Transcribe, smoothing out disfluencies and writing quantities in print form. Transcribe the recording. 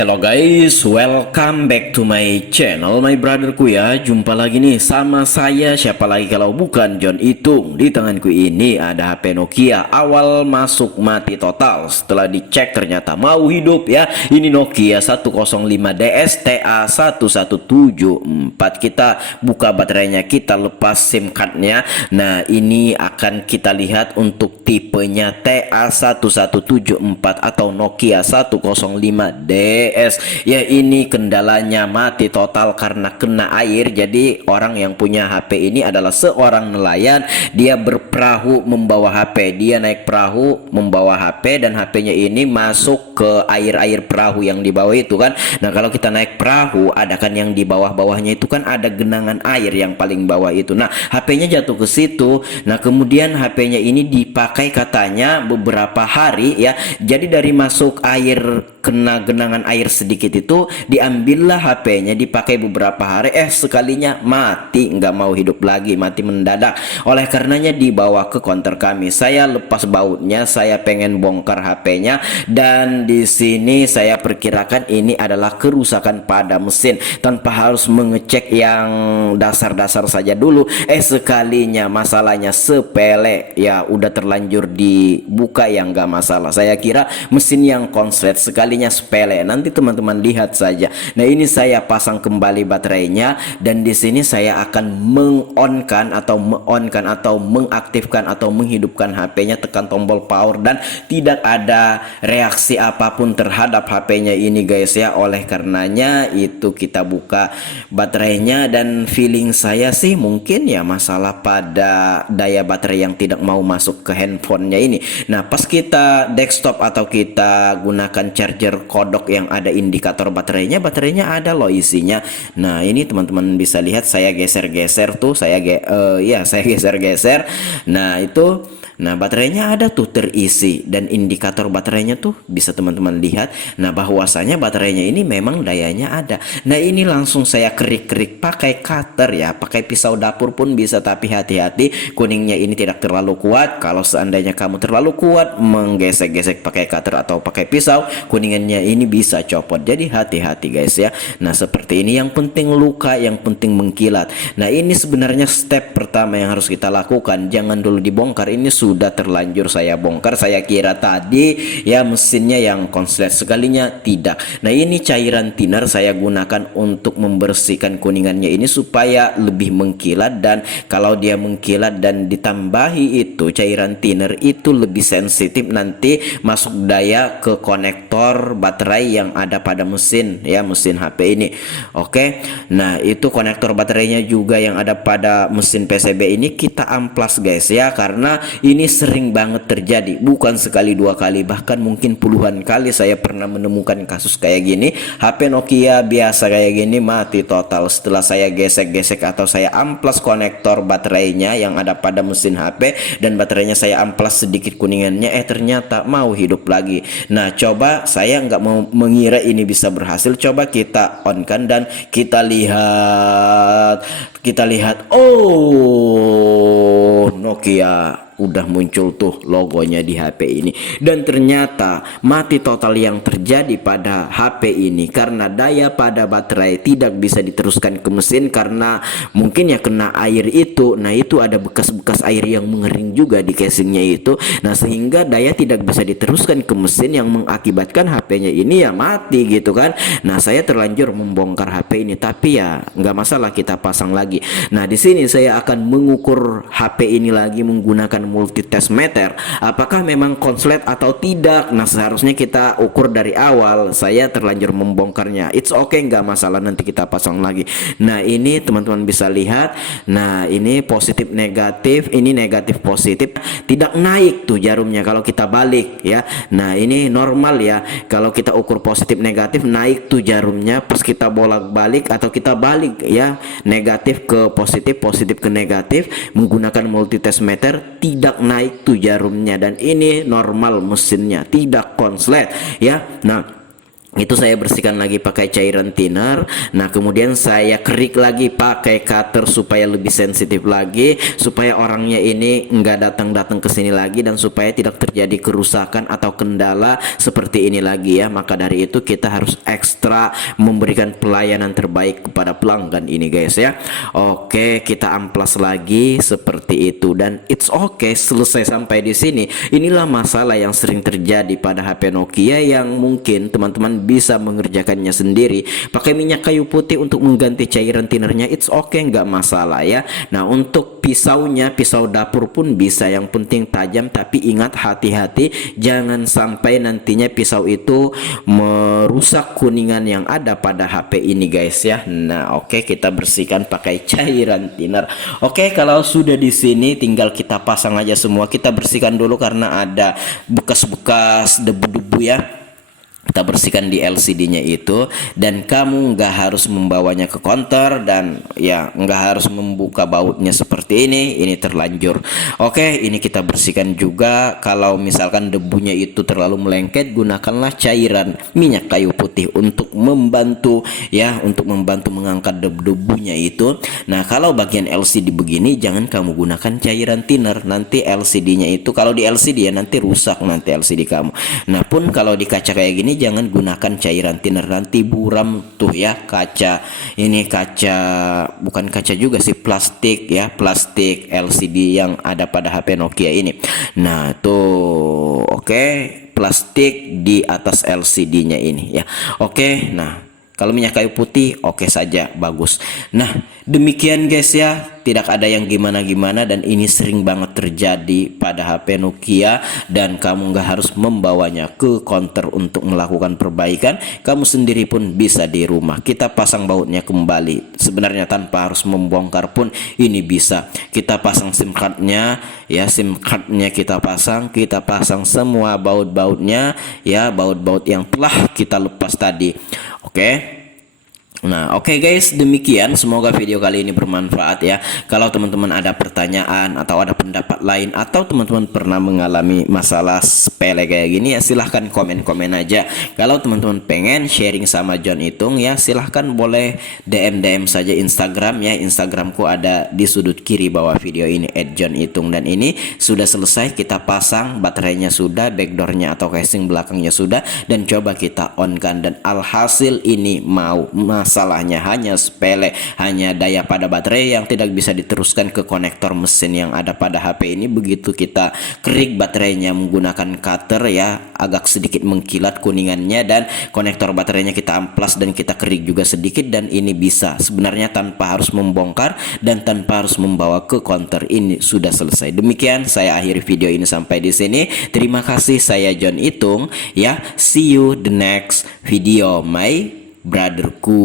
Hello guys, welcome back to my channel, my brotherku ya. Jumpa lagi nih sama saya, siapa lagi kalau bukan John Itung. Di tanganku ini ada HP Nokia. Awal masuk mati total, setelah dicek ternyata mau hidup ya. Ini Nokia 105DS TA1174. Kita buka baterainya, kita lepas SIM cardnya. Nah ini akan kita lihat untuk tipenya TA1174 atau Nokia 105DS. Ya, ini kendalanya mati total karena kena air. Jadi orang yang punya HP ini adalah seorang nelayan. Dia berperahu membawa HP. Dia naik perahu membawa HP dan HP-nya ini masuk ke air-air perahu yang di bawah itu kan. Nah kalau kita naik perahu, ada kan yang di bawah-bawahnya itu kan ada genangan air yang paling bawah itu. Nah HP-nya jatuh ke situ. Nah kemudian HP-nya ini dipakai katanya beberapa hari ya. Jadi dari masuk air, kena genangan air sedikit itu, diambillah HP-nya, dipakai beberapa hari, sekalinya mati, nggak mau hidup lagi, mati mendadak. Oleh karenanya dibawa ke konter kami. Saya lepas bautnya, saya pengen bongkar HP-nya, dan di sini saya perkirakan ini adalah kerusakan pada mesin tanpa harus mengecek yang dasar-dasar saja dulu. Sekalinya masalahnya sepele ya, udah terlanjur dibuka ya nggak masalah. Saya kira mesin yang konslet, sekalinya sepele. Nanti teman-teman lihat saja. Nah ini saya pasang kembali baterainya, dan di sini saya akan mengonkan atau mengaktifkan atau menghidupkan HP-nya, tekan tombol power, dan tidak ada reaksi apapun terhadap HP-nya ini guys ya. Oleh karenanya itu kita buka baterainya, dan feeling saya sih mungkin ya masalah pada daya baterai yang tidak mau masuk ke handphonenya ini. Nah pas kita desktop atau kita gunakan charger kodok yang ada indikator baterainya ada loh isinya. Nah ini teman-teman bisa lihat, saya geser-geser tuh, saya geser-geser. Nah itu, nah baterainya ada tuh terisi, dan indikator baterainya tuh bisa teman-teman lihat. Nah bahwasanya baterainya ini memang dayanya ada. Nah ini langsung saya kerik-kerik pakai cutter ya, pakai pisau dapur pun bisa, tapi hati-hati kuningnya ini tidak terlalu kuat. Kalau seandainya kamu terlalu kuat menggesek-gesek pakai cutter atau pakai pisau, kuningannya ini bisa copot. Jadi hati-hati guys ya. Nah seperti ini, yang penting luka, yang penting mengkilat. Nah ini sebenarnya step pertama yang harus kita lakukan. Jangan dulu dibongkar, ini sudah terlanjur saya bongkar. Saya kira tadi ya mesinnya yang konslet, sekalinya tidak. Nah ini cairan thinner saya gunakan untuk membersihkan kuningannya ini supaya lebih mengkilat. Dan kalau dia mengkilat dan ditambahi itu cairan thinner, itu lebih sensitif nanti masuk daya ke konektor baterai yang ada pada mesin ya, mesin HP ini. Oke. Nah itu konektor baterainya juga yang ada pada mesin PCB ini kita amplas guys ya, karena ini sering banget terjadi, bukan sekali dua kali, bahkan mungkin puluhan kali saya pernah menemukan kasus kayak gini. HP Nokia biasa kayak gini mati total setelah saya gesek-gesek atau saya amplas konektor baterainya yang ada pada mesin HP, dan baterainya saya amplas sedikit kuningannya, ternyata mau hidup lagi. Nah coba, saya nggak mau mengira ini bisa berhasil. Coba kita on kan, dan kita lihat, oh Nokia udah muncul tuh logonya di HP ini. Dan ternyata mati total yang terjadi pada HP ini karena daya pada baterai tidak bisa diteruskan ke mesin, karena mungkin ya kena air itu. Nah itu ada bekas-bekas air yang mengering juga di casingnya itu. Nah sehingga daya tidak bisa diteruskan ke mesin, yang mengakibatkan HP-nya ini ya mati gitu kan. Nah saya terlanjur membongkar HP ini, tapi ya nggak masalah, kita pasang lagi. Nah di sini saya akan mengukur HP ini lagi menggunakan multitest meter, apakah memang konslet atau tidak. Nah seharusnya kita ukur dari awal, saya terlanjur membongkarnya. It's okay, nggak masalah, nanti kita pasang lagi. Nah ini teman-teman bisa lihat, nah ini positif negatif, ini negatif positif, tidak naik tuh jarumnya kalau kita balik ya. Nah ini normal ya, kalau kita ukur positif negatif naik tuh jarumnya. Pas kita bolak-balik atau kita balik ya, negatif ke positif, positif ke negatif, menggunakan multitest meter, tidak naik tuh jarumnya, dan ini normal mesinnya, tidak konslet ya. Nah Itu saya bersihkan lagi pakai cairan thinner. Nah kemudian saya kerik lagi pakai cutter supaya lebih sensitif lagi, supaya orangnya ini nggak datang-datang ke sini lagi, dan supaya tidak terjadi kerusakan atau kendala seperti ini lagi ya. Maka dari itu kita harus ekstra memberikan pelayanan terbaik kepada pelanggan ini guys ya. Oke, kita amplas lagi seperti itu, dan it's okay, selesai sampai di sini. Inilah masalah yang sering terjadi pada HP Nokia yang mungkin teman-teman bisa mengerjakannya sendiri. Pakai minyak kayu putih untuk mengganti cairan thinnernya, it's okay, nggak masalah ya. Nah untuk pisaunya, pisau dapur pun bisa, yang penting tajam, tapi ingat hati-hati jangan sampai nantinya pisau itu merusak kuningan yang ada pada HP ini guys ya. Nah oke, kita bersihkan pakai cairan thinner. Oke, kalau sudah di sini tinggal kita pasang aja semua. Kita bersihkan dulu karena ada bekas-bekas debu-debu ya. Kita bersihkan di LCD-nya itu, dan kamu nggak harus membawanya ke konter, dan ya nggak harus membuka bautnya seperti ini terlanjur. Oke, ini kita bersihkan juga. Kalau misalkan debunya itu terlalu melengket, gunakanlah cairan minyak kayu putih untuk membantu ya, untuk membantu mengangkat debu-debunya itu. Nah kalau bagian LCD begini, jangan kamu gunakan cairan thinner, nanti LCD-nya itu, kalau di LCD ya nanti rusak nanti LCD kamu. Nah pun kalau di kaca kayak gini jangan gunakan cairan thinner, nanti buram tuh ya kaca. Ini kaca, bukan kaca juga sih, plastik ya, plastik LCD yang ada pada HP Nokia ini. Nah tuh oke, plastik di atas LCD-nya ini ya. Oke, nah kalau minyak kayu putih oke saja, bagus. Nah demikian guys ya, tidak ada yang gimana-gimana, dan ini sering banget terjadi pada HP Nokia, dan kamu nggak harus membawanya ke konter untuk melakukan perbaikan. Kamu sendiri pun bisa di rumah. Kita pasang bautnya kembali, sebenarnya tanpa harus membongkar pun ini bisa. Kita pasang SIM cardnya ya, SIM cardnya kita pasang semua baut-bautnya ya, baut-baut yang telah kita lepas tadi. Oke. Nah oke guys, demikian, semoga video kali ini bermanfaat ya. Kalau teman-teman ada pertanyaan atau ada pendapat lain, atau teman-teman pernah mengalami masalah sepele kayak gini ya, silahkan komen-komen aja. Kalau teman-teman pengen sharing sama John Itung ya, silahkan boleh DM saja Instagram ya. Instagramku ada di sudut kiri bawah video ini, @johnitung. Dan ini sudah selesai kita pasang, baterainya sudah, backdoornya atau casing belakangnya sudah, dan coba kita on kan, dan alhasil ini masalahnya hanya sepele, hanya daya pada baterai yang tidak bisa diteruskan ke konektor mesin yang ada pada HP ini. Begitu kita kerik baterainya menggunakan cutter ya, agak sedikit mengkilat kuningannya, dan konektor baterainya kita amplas dan kita kerik juga sedikit, dan ini bisa sebenarnya tanpa harus membongkar dan tanpa harus membawa ke konter. Ini sudah selesai. Demikian saya akhiri video ini sampai di sini. Terima kasih, saya John Itung ya. See you the next video my brotherku.